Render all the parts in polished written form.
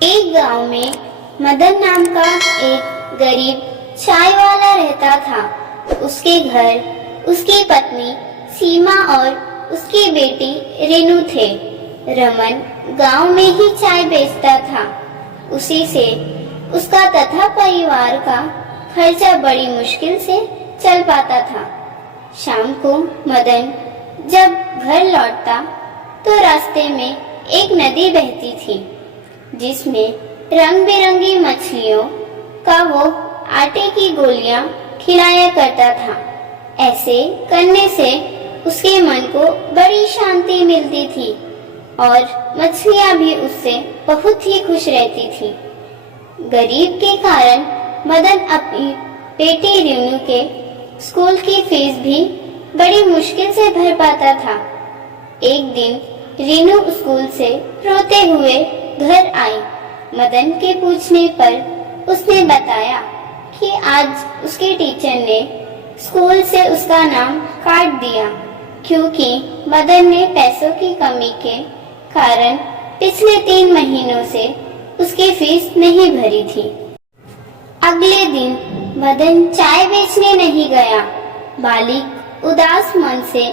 एक गांव में मदन नाम का एक गरीब चाय वाला रहता था। उसके घर उसकी पत्नी सीमा और उसकी बेटी रेनू थे। रमन गांव में ही चाय बेचता था। उसी से उसका तथा परिवार का खर्चा बड़ी मुश्किल से चल पाता था। शाम को मदन जब घर लौटता तो रास्ते में एक नदी बहती थी जिसमें रंग बिरंगी मछलियों का वो आटे की गोलियां खिलाया करता था। ऐसे करने से उसके मन को बड़ी शांति मिलती थी और मछलियां भी उससे बहुत ही खुश रहती थी। गरीब के कारण मदन अपनी बेटी रेनू के स्कूल की फीस भी बड़ी मुश्किल से भर पाता था। एक दिन रेनू स्कूल से रोते हुए घर आई। मदन के पूछने पर उसने बताया कि आज उसके टीचर ने स्कूल से उसका नाम काट दिया क्योंकि मदन ने पैसों की कमी के कारण पिछले 3 महीनों से उसकी फीस नहीं भरी थी। अगले दिन मदन चाय बेचने नहीं गया। बालिक उदास मन से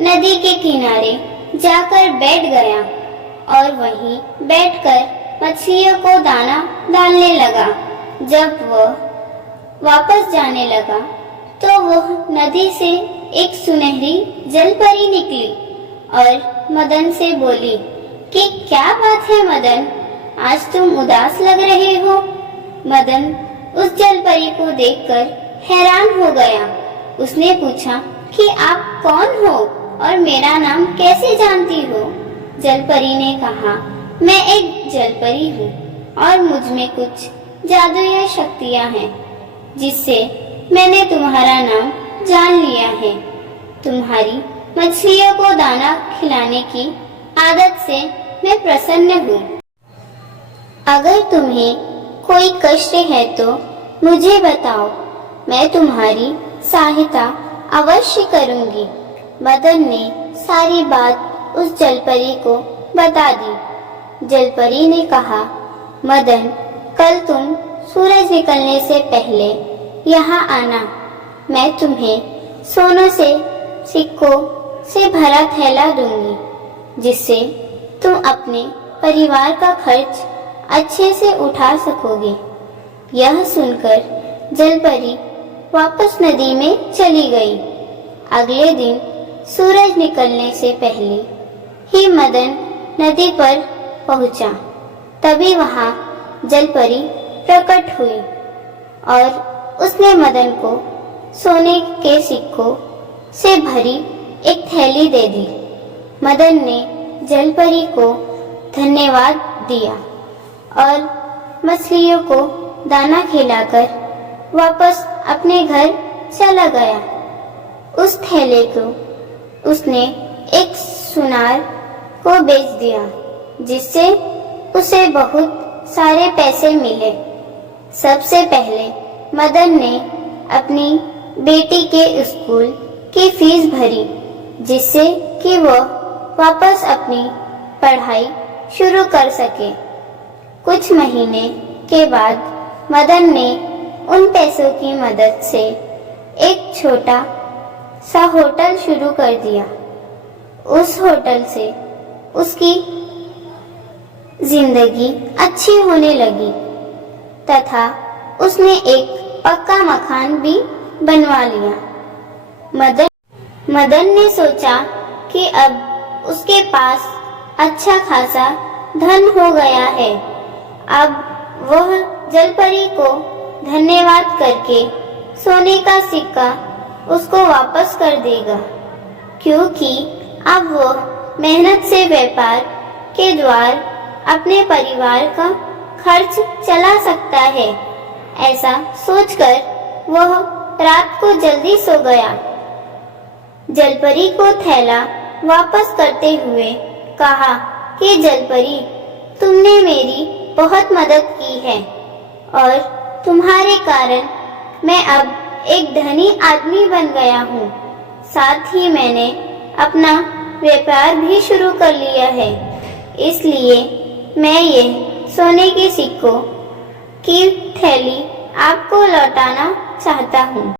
नदी के किनारे जाकर बैठ गया और वहीं बैठकर मछलियों को दाना डालने लगा। जब वह वापस जाने लगा तो वह नदी से एक सुनहरी जलपरी निकली और मदन से बोली कि क्या बात है मदन, आज तुम उदास लग रहे हो। मदन उस जलपरी को देखकर हैरान हो गया। उसने पूछा कि आप कौन हो और मेरा नाम कैसे जानती हो। जलपरी ने कहा, मैं एक जलपरी हूँ और मुझ में कुछ जादुई शक्तियाँ हैं जिससे मैंने तुम्हारा नाम जान लिया है। तुम्हारी मछलियों को दाना खिलाने की आदत से मैं प्रसन्न हूँ। अगर तुम्हें कोई कष्ट है तो मुझे बताओ, मैं तुम्हारी सहायता अवश्य करूँगी। मदन ने सारी बात उस जलपरी को बता दी। जलपरी ने कहा, मदन, कल तुम सूरज निकलने से पहले यहाँ आना। मैं तुम्हें सोने से सिक्कों से भरा थैला दूंगी जिससे तुम अपने परिवार का खर्च अच्छे से उठा सकोगे। यह सुनकर जलपरी वापस नदी में चली गई। अगले दिन सूरज निकलने से पहले ही मदन नदी पर पहुंचा। तभी वहां जलपरी प्रकट हुई और उसने मदन को सोने के सिक्कों से भरी एक थैली दे दी। मदन ने जलपरी को धन्यवाद दिया और मछलियों को दाना खिलाकर वापस अपने घर चला गया। उस थैले को उसने एक सुनार को बेच दिया जिससे उसे बहुत सारे पैसे मिले। सबसे पहले मदन ने अपनी बेटी के स्कूल की फीस भरी जिससे कि वह वापस अपनी पढ़ाई शुरू कर सके। कुछ महीने के बाद मदन ने उन पैसों की मदद से एक छोटा सा होटल शुरू कर दिया। उस होटल से उसकी जिंदगी अच्छी होने लगी तथा उसने एक पक्का मकान भी बनवा लिया। मदन ने सोचा कि अब उसके पास अच्छा खासा धन हो गया है। अब वह जलपरी को धन्यवाद करके सोने का सिक्का उसको वापस कर देगा क्योंकि अब वह मेहनत से व्यापार के द्वार अपने परिवार का खर्च चला सकता है। ऐसा सोचकर वह रात को जल्दी सो गया। जलपरी को थैला वापस करते हुए कहा कि जलपरी, तुमने मेरी बहुत मदद की है और तुम्हारे कारण मैं अब एक धनी आदमी बन गया हूँ। साथ ही मैंने अपना व्यापार भी शुरू कर लिया है। इसलिए मैं ये सोने के सिक्कों की थैली आपको लौटाना चाहता हूँ।